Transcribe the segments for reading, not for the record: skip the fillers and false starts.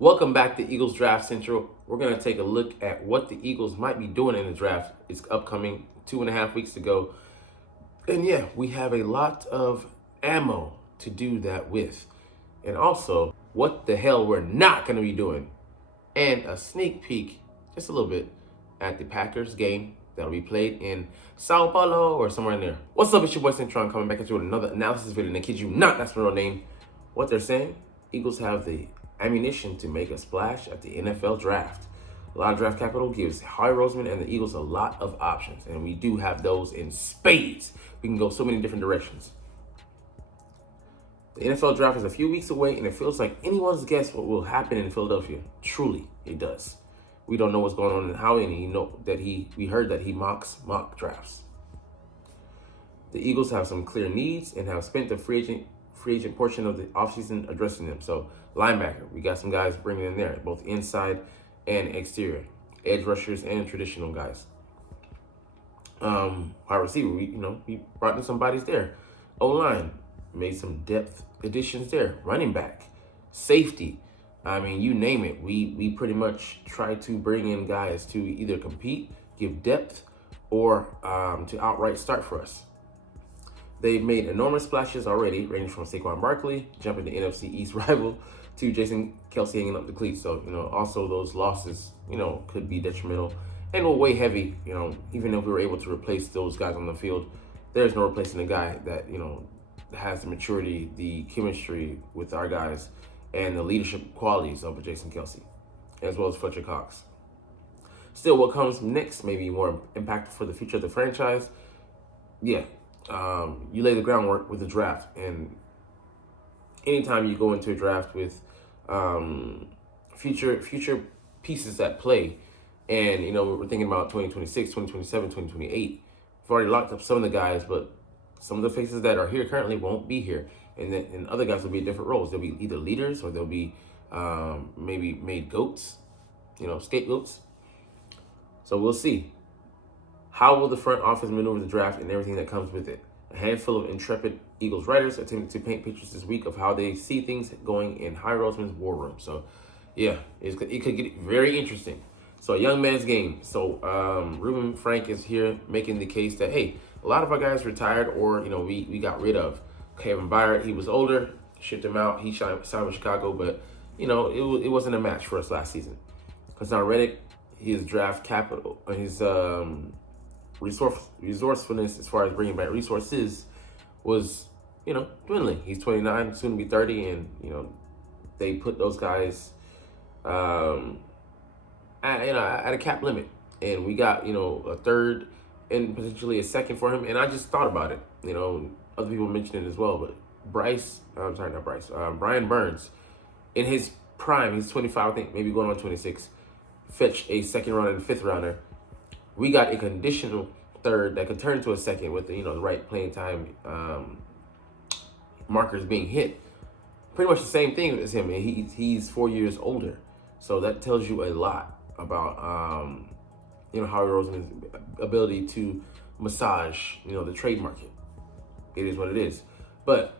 Welcome back to Eagles Draft Central. We're going to take a look at what the Eagles might be doing in the draft. It's upcoming 2.5 weeks to go. And yeah, we have a lot of ammo to do that with. And also, what the hell we're not going to be doing. And a sneak peek, just a little bit, at the Packers game that'll be played in Sao Paulo or somewhere in there. What's up, it's your boy Cintron coming back at you with another analysis video. And I kid you not, that's my real name. What they're saying, Eagles have the ammunition to make a splash at the NFL draft. A lot of draft capital gives Howie Roseman and the Eagles a lot of options, and we do have those in spades. We can go so many different directions. The NFL draft is a few weeks away, and it feels like anyone's guess what will happen in Philadelphia. Truly, it does. We don't know what's going on in Howie, and we heard that he mocks mock drafts. The Eagles have some clear needs and have spent the free agent portion of the offseason addressing them. So linebacker, we got some guys bringing in there, both inside and exterior, edge rushers and traditional guys. Wide receiver, we brought in some bodies there. O-line, made some depth additions there. Running back, safety, I mean, you name it. We pretty much try to bring in guys to either compete, give depth, or to outright start for us. They've made enormous splashes already, ranging from Saquon Barkley, jumping the NFC East rival, to Jason Kelce hanging up the cleats. So, also those losses, could be detrimental and will weigh heavy. Even if we were able to replace those guys on the field, there's no replacing a guy that, has the maturity, the chemistry with our guys, and the leadership qualities of Jason Kelce, as well as Fletcher Cox. Still, what comes next may be more impactful for the future of the franchise. Yeah, you lay the groundwork with the draft, and anytime you go into a draft with future pieces at play, and we're thinking about 2026, 2027, 2028. We've already locked up some of the guys, but some of the faces that are here currently won't be here, and other guys will be in different roles. They'll be either leaders or they'll be maybe made goats, scapegoats. So we'll see. How will the front office maneuver the draft and everything that comes with it? A handful of intrepid Eagles writers attempted to paint pictures this week of how they see things going in Howie Roseman's war room. So, yeah, it could get very interesting. So, a young man's game. So, Ruben Frank is here making the case that, hey, a lot of our guys retired or, we got rid of. Kevin Byard, he was older, shipped him out. He signed with Chicago, but, it wasn't a match for us last season. Hassan Reddick, his draft capital, his resourcefulness as far as bringing back resources was, dwindling. He's 29, soon to be 30, and, they put those guys at a cap limit. And we got, a third and potentially a second for him. And I just thought about it. Other people mentioned it as well, but Brian Burns, in his prime, he's 25, I think, maybe going on 26, fetched a second round and a fifth rounder. We got a conditional third that could turn to a second with the right playing time markers being hit. Pretty much the same thing as him, and he's 4 years older. So that tells you a lot about Howie Roseman's ability to massage the trade market. It is what it is. But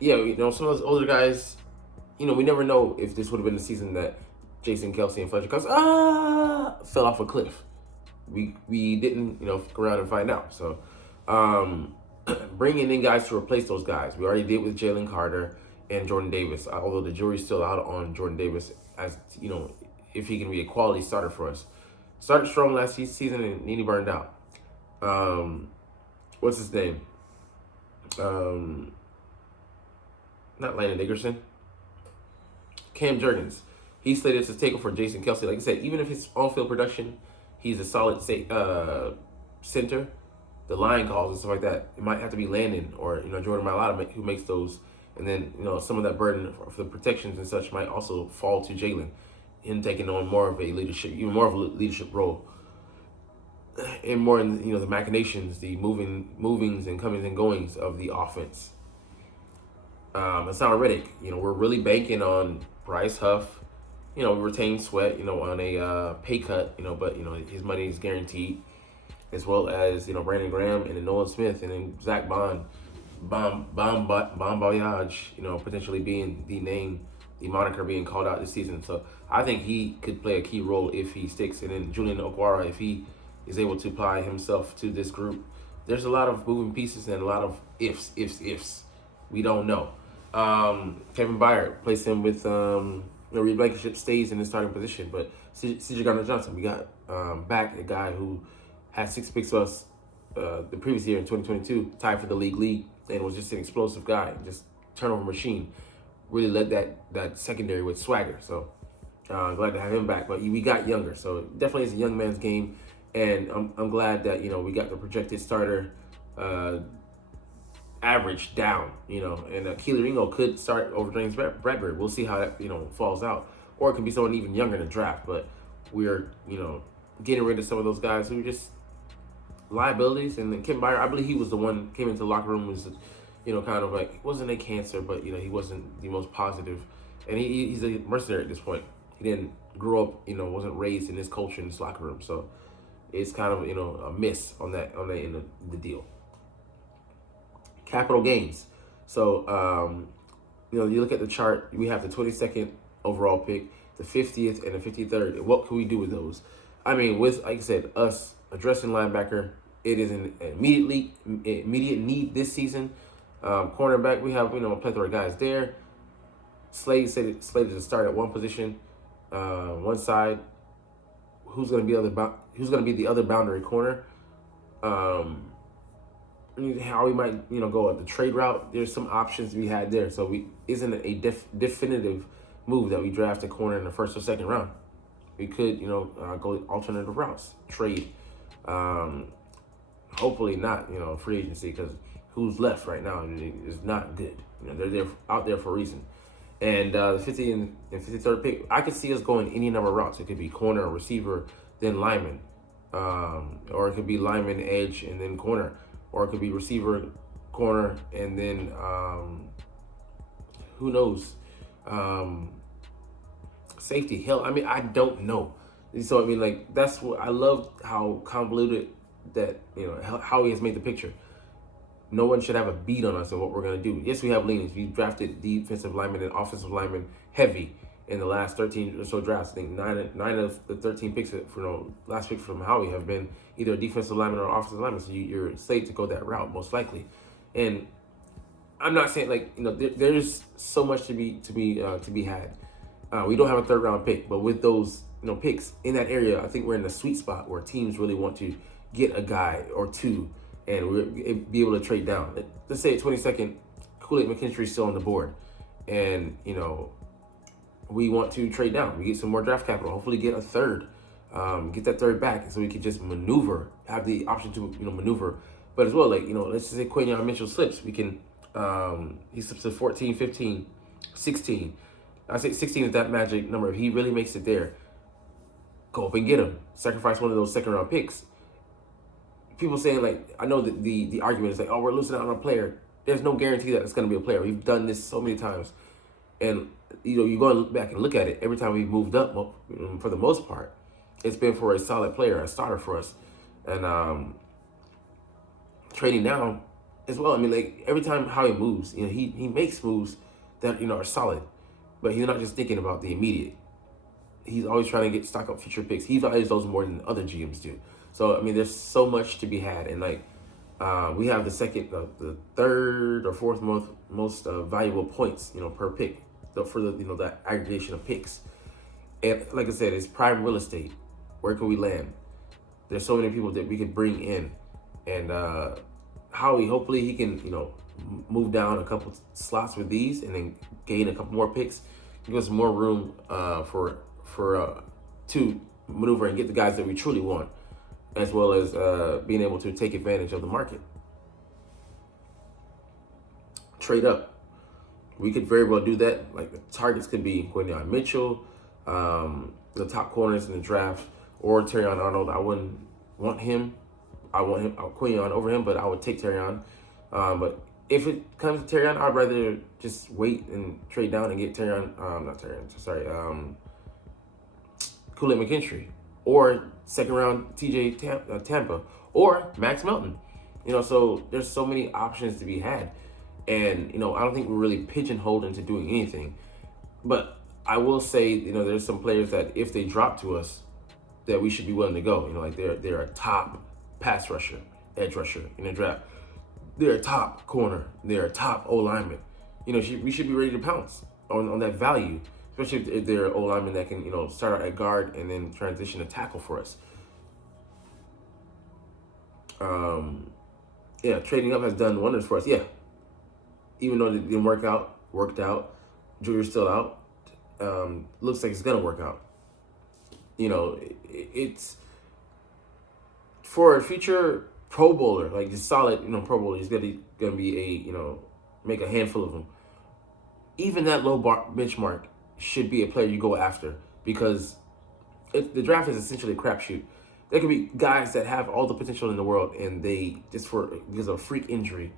yeah, some of those older guys, we never know if this would have been the season that Jason Kelce and Fletcher Cox fell off a cliff. We didn't, go around and find out. So, bringing in guys to replace those guys. We already did with Jalen Carter and Jordan Davis, although the jury's still out on Jordan Davis as, if he can be a quality starter for us. Started strong last season and he burned out. What's his name? Not Landon Dickerson. Cam Jurgens. He's slated to take over for Jason Kelce. Like I said, even if his on-field production, he's a solid center, the line calls and stuff like that, it might have to be Landon or Jordan Mailata who makes those, and then some of that burden for the protections and such might also fall to Jalen, him taking on more of a leadership role, and more in the machinations, the movings and comings and goings of the offense. Hassan Reddick, we're really banking on Bryce Huff. We retain Sweat, on a pay cut, but, his money is guaranteed, as well as, Brandon Graham and then Nolan Smith and then Zach Bon Voyage, potentially being the name the moniker being called out this season. So I think he could play a key role if he sticks. And then Julian Okwara, if he is able to apply himself to this group. There's a lot of moving pieces and a lot of ifs. We don't know. Kevin Byard, place him with Reed Blankenship stays in the starting position, but C.J. Gardner-Johnson, we got back a guy who had 6 picks to us the previous year in 2022, tied for the league, and was just an explosive guy, just turnover machine. Really led that secondary with swagger. So glad to have him back. But we got younger, so it definitely is a young man's game. And I'm glad that, we got the projected starter average down, and Keely Ringo could start over James Bradbury. We'll see how that, falls out. Or it could be someone even younger in the draft. But we're, getting rid of some of those guys who are just liabilities. And then Kim Byard, I believe he was the one came into the locker room, was, kind of like, wasn't a cancer, but, he wasn't the most positive. And he's a mercenary at this point. He didn't grow up, wasn't raised in this culture, in this locker room. So it's kind of, a miss on that end of the deal. Capital gains. So, you look at the chart, we have the 22nd overall pick, the 50th and the 53rd. What can we do with those? I mean, with, like I said, us addressing linebacker, it is an immediate need this season. Cornerback, we have, a plethora of guys there. Slated to start at one position, one side. Who's going to be the other boundary corner? How we might, go at the trade route. There's some options we had there. So isn't a definitive move that we draft a corner in the first or second round. We could, go alternative routes, trade. Hopefully not, free agency, because who's left right now is not good. They're out there for a reason. And the 50 and 53rd pick, I could see us going any number of routes. It could be corner, receiver, then lineman. Or it could be lineman, edge, and then corner. Or it could be receiver, corner, and then who knows? Safety. Hell, I don't know. So, that's what I love, how convoluted that, how he has made the picture. No one should have a beat on us of what we're going to do. Yes, we have leanings. We drafted defensive linemen and offensive linemen heavy in the last 13 or so drafts. I think 9 of the 13 picks for last picks from Howie have been either a defensive lineman or offensive lineman. So you're slated to go that route most likely. And I'm not saying there's so much to be had. We don't have a third round pick, but with those picks in that area, I think we're in the sweet spot where teams really want to get a guy or two and we'll be able to trade down. Let's say at 22nd, Kool-Aid McKinstry's still on the board, and we want to trade down. We get some more draft capital. Hopefully, get a third, get that third back, so we can just maneuver, have the option to maneuver. But as well, let's just say Quinyon Mitchell slips, we can he slips to 14, 15, 16. I say 16 is that magic number. If he really makes it there, go up and get him. Sacrifice one of those second round picks. People saying, I know that the argument is oh, we're losing out on a player. There's no guarantee that it's going to be a player. We've done this so many times. And, you go back and look at it. Every time we've moved up, for the most part, it's been for a solid player, a starter for us. And trading down as well. Every time how he moves, he makes moves that, are solid. But he's not just thinking about the immediate. He's always trying to stock up future picks. He values those more than other GMs do. So, there's so much to be had. And, we have the third or fourth most valuable points, per pick for that aggregation of picks. And like I said, it's prime real estate. Where can we land? There's so many people that we could bring in. And hopefully he can, move down a couple slots with these and then gain a couple more picks. Give us more room to maneuver and get the guys that we truly want, as well as being able to take advantage of the market. Trade up. We could very well do that. The targets could be Quinyon Mitchell, the top corners in the draft, or Terrion Arnold. I wouldn't want him. I want Quinyon over him, but I would take Terrion. But if it comes to Terrion, I'd rather just wait and trade down and get Kool-Aid McKinstry, or second round TJ Tampa, or Max Melton. So there's so many options to be had. And, I don't think we're really pigeonholed into doing anything. But I will say, there's some players that if they drop to us, that we should be willing to go. Like they're a top pass rusher, edge rusher in the draft. They're a top corner. They're a top O lineman. We should be ready to pounce on that value, especially if they're O lineman that can, start out at guard and then transition to tackle for us. Yeah, trading up has done wonders for us. Yeah, even though it didn't worked out. Junior's still out. Looks like it's gonna work out. It's for a future Pro Bowler, like just solid, Pro Bowler. He's gonna be make a handful of them. Even that low benchmark should be a player you go after, because the draft is essentially a crapshoot. There could be guys that have all the potential in the world, and they because of a freak injury,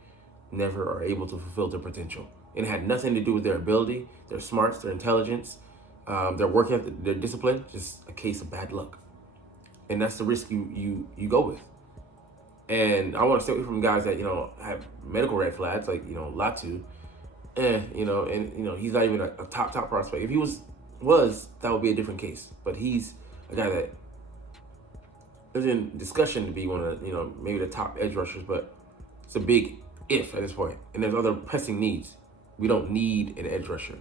never are able to fulfill their potential. And it had nothing to do with their ability, their smarts, their intelligence, their work ethic, their discipline. Just a case of bad luck, and that's the risk you go with. And I want to stay away from guys that have medical red flags, like Latu, and he's not even a top prospect. If he was that would be a different case. But he's a guy that is in discussion to be one of maybe the top edge rushers, but it's a big if at this point. And there's other pressing needs. We don't need an edge rusher.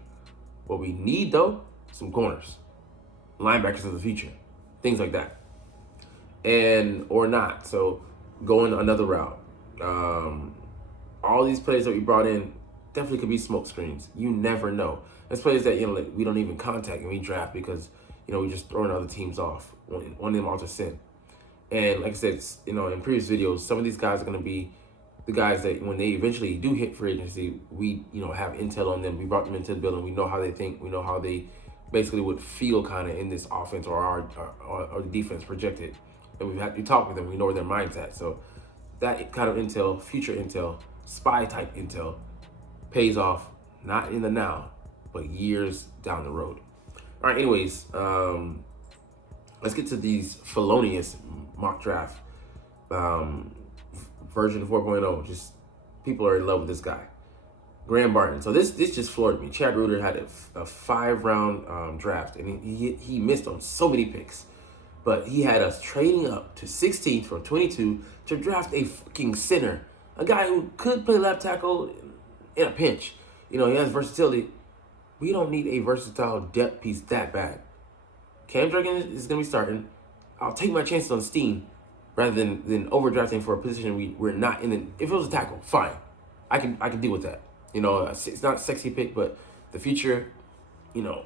What we need though, some corners, linebackers of the future, things like that, and or not. So going another route. All these players that we brought in definitely could be smoke screens. You never know. There's players that we don't even contact and we draft because we just throwing other teams off. One of them off to sin. And like I said, in previous videos, some of these guys are going to be the guys that when they eventually do hit free agency, we have intel on them. We brought them into the building. We know how they think. We know how they basically would feel kind of in this offense or our defense projected. And we've had to talk with them. We know where their mind's at. So that kind of intel, future intel, spy type intel, pays off not in the now, but years down the road. All right, anyways, let's get to these felonious mock draft version 4.0. Just people are in love with this guy, Graham Barton. So this just floored me. Chad Reuter had a 5-round draft, and he missed on so many picks. But he had us trading up to 16th from 22 to draft a fucking center, a guy who could play left tackle in a pinch. He has versatility. We don't need a versatile depth piece that bad. Cam Dragon is going to be starting. I'll take my chances on Steen rather than overdrafting for a position we're not in. If it was a tackle, fine. I can deal with that. It's not a sexy pick, but the future,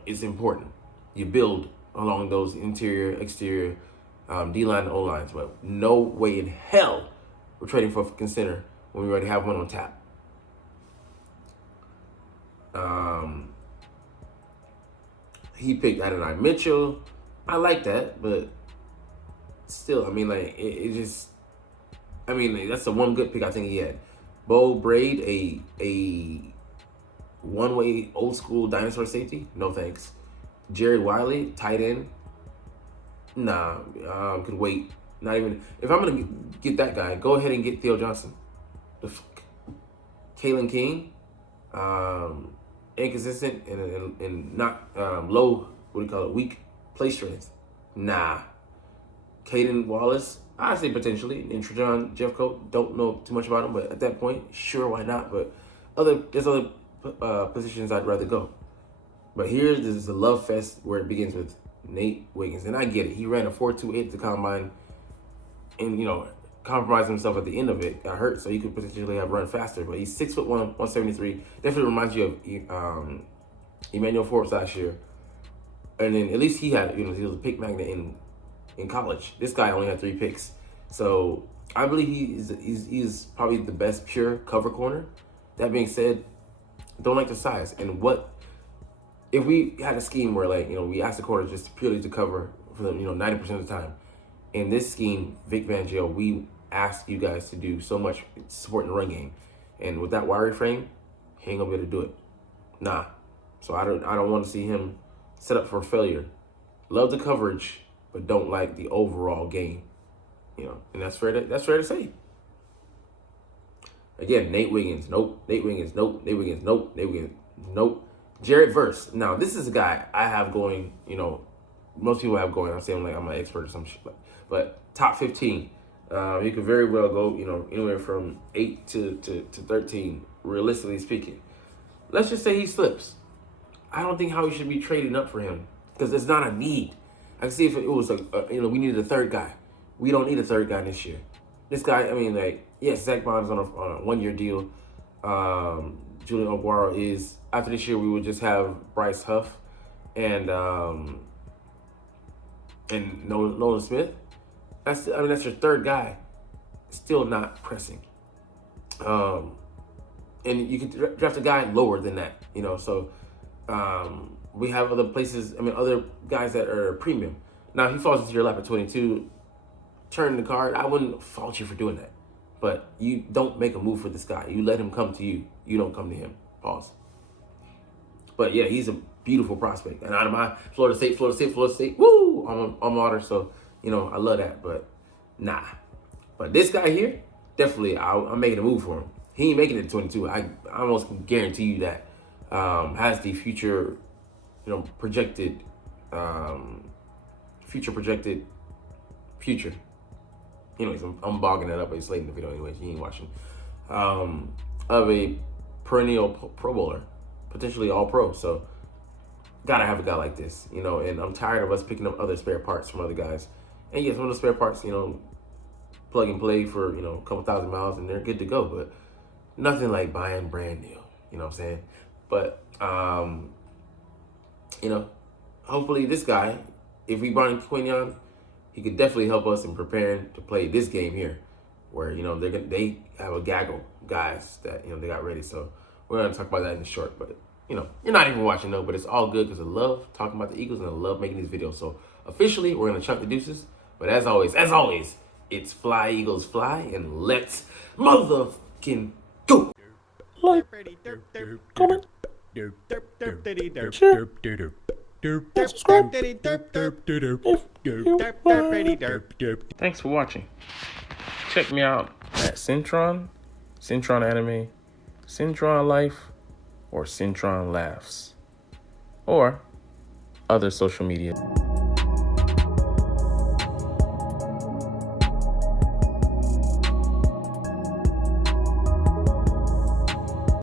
is important. You build along those interior, exterior, D-line and O-lines. But no way in hell we're trading for a fucking center when we already have one on tap. He picked Adonai Mitchell. I like that, but still, that's the one good pick I think he had. Bo Braid, a one-way old school dinosaur safety. No thanks. Jerry Wiley, tight end. Nah, could wait. Not even if I'm gonna get that guy. Go ahead and get Theo Johnson. The fuck. Kalen King, inconsistent and not low. What do you call it? Weak play strength. Nah. Caden Wallace, I say potentially. And Cintron, Jeffcoat, don't know too much about him, but at that point, sure, why not? But there's other positions I'd rather go. But here, this is a love fest where it begins with Nate Wiggins. And I get it. He ran a 4.28 at the combine and, compromised himself at the end of it. Got hurt, so he could potentially have run faster. But he's 6'1", 173. Definitely reminds you of Emmanuel Forbes last year. And then at least he had, he was a pick magnet in college. This guy only had 3 picks. So I believe he's probably the best pure cover corner. That being said, don't like the size. And if we had a scheme where we asked the corner just purely to cover for them, 90% of the time. In this scheme, Vic Fangio, we asked you guys to do so much supporting the run game. And with that wiry frame, he ain't gonna be able to do it. Nah. So I don't want to see him set up for failure. Love the coverage, but don't like the overall game. And that's fair to say. Again, Nate Wiggins, nope. Nate Wiggins, nope. Nate Wiggins, nope. Nate Wiggins, nope. Jared Verse. Now, this is a guy I have going, most people have going. I'm saying like I'm an expert or some shit. But top 15. You could very well go, anywhere from 8 to 13, realistically speaking. Let's just say he slips. I don't think Howie should be trading up for him because it's not a need. I can see if it was we needed a third guy. We don't need a third guy this year. This guy, yes, Zach Bond's on a 1-year deal. Julian Oguaro is, after this year, we would just have Bryce Huff and Nolan Smith. That's your third guy. Still not pressing. And you can draft a guy lower than that, so we have other places, other guys that are premium. Now, if he falls into your lap at 22, turn the card, I wouldn't fault you for doing that. But you don't make a move for this guy. You let him come to you. You don't come to him. Pause. But yeah, he's a beautiful prospect. And out of my Florida State, woo! I'm water, so, I love that. But nah. But this guy here, definitely, I'm making a move for him. He ain't making it to 22. I almost can guarantee you that. Has the future, projected, future. Anyways, I'm bogging that up, but it's late in the video anyways, you ain't watching. Of a perennial Pro Bowler, potentially all pro. So, gotta have a guy like this, and I'm tired of us picking up other spare parts from other guys. And yes, some of the spare parts, plug and play for, a couple thousand miles and they're good to go, but nothing like buying brand new, you know what I'm saying? But, hopefully this guy, if we brought in Quinion, he could definitely help us in preparing to play this game here, where they have a gaggle of guys that they got ready. So we're gonna talk about that in the short. But you're not even watching though. But it's all good because I love talking about the Eagles and I love making these videos. So officially, we're gonna chunk the deuces. But as always, it's fly Eagles fly and let's motherfucking go. Like, comment, share, subscribe if you Thanks for watching. Check me out at Cintron Anime, Cintron Life, or Cintron Laughs, or other social media.